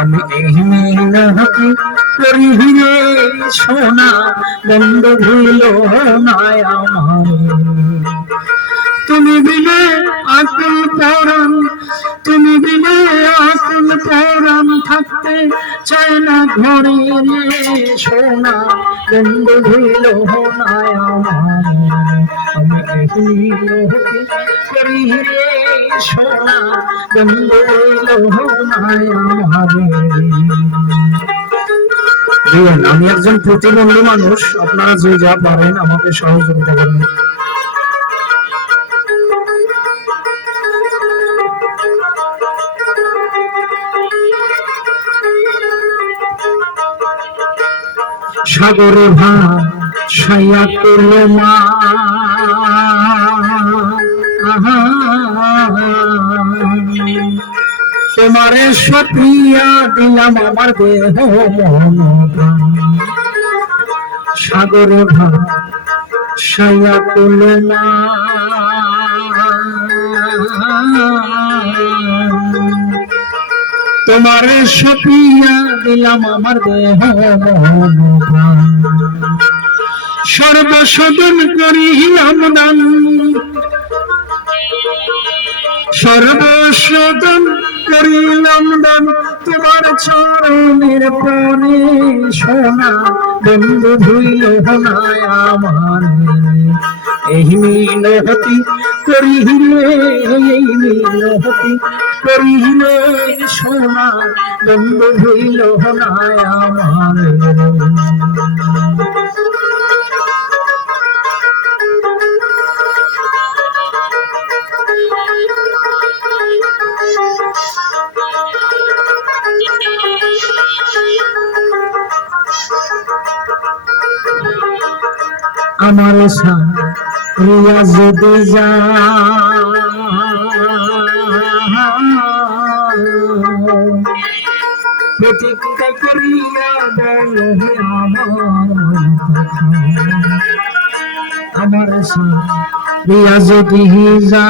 আমি এই মিনতি করি রে সোনা, বন্ধ ভুল নাই আমার। তুমি বিনে আকুল পরাণ, তুমি বিনে আকুল পরাণ, থাকতে চাই না ঘরে রে সোনা, বন্ধ ভুল নাই আমার। আমি এই মিনতি করি রে সোনা, বন্ধ ভুল নাই আমার। আমি একজন প্রতিবন্ধী মানুষ, আপনারা যে যা পারেন আমাকে সহযোগিতা করবেন। সাগরে ভাসাইয়া করল মা, তোমারে সপিয়া দিলাম আমার দেহ মন। সাগরে ভাসাইয়া করল মা, তোমারে সপিয়া দিলাম আমার দেহ মন। সর্বসদন করিলাম দান, সর্বসদন করিলাম দান, তোমার চরণের পরে সোনা, বন্ধু ভুইল নাই আমার। এই মিনতি করিলে, এই মিনতি করিলে সোনা, বন্ধু ভুইল নাই আমার। আমার সারিয়া যদি যা, প্রতিজ্ঞা করিয়া বলো আমার সারিয়া যদি যা,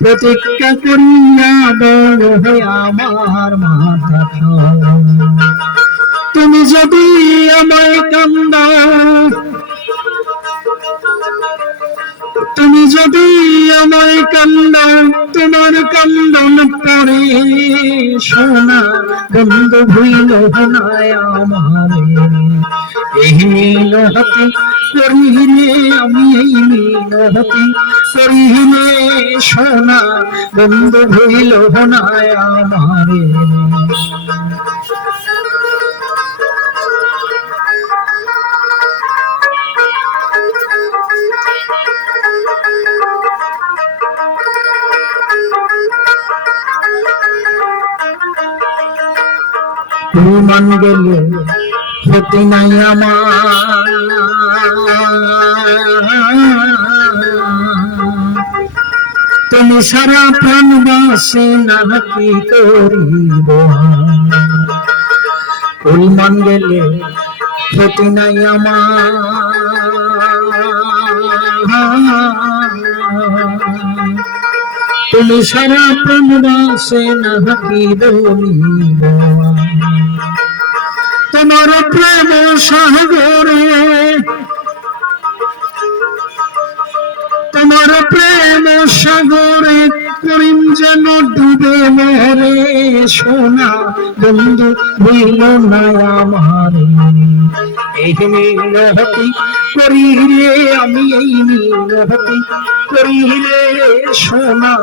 প্রতিজ্ঞা করিয়া বলো আমার মাথা। তুমি যদি আমায় কান্দাও, তুমি যদি আমায় কান্দাও, তোমার কান্দন পরে সোনা, বন্ধু ভুইল নাই আমার। এই মিনতি করিলে, আমি এই মিনতি করিলে সোনা, বন্ধু ভুইল নাই আমার। মান গেলে ক্ষতি নাই আমার, তুমি সারা প্রাণ বাসে না কি করিব। মান গেলে ক্ষতি নাই আমার, তুমি সারা প্রাণ বাসে না কি বলিব। তোমার প্রেম সাগরে, তোমার প্রেম সাগরে করিম যেন ডুবে মরে সোনা, বন্ধু ভুইল নাই আমার। এই মিনতি করিলে, আমি এই মিনতি করিলে সোনা।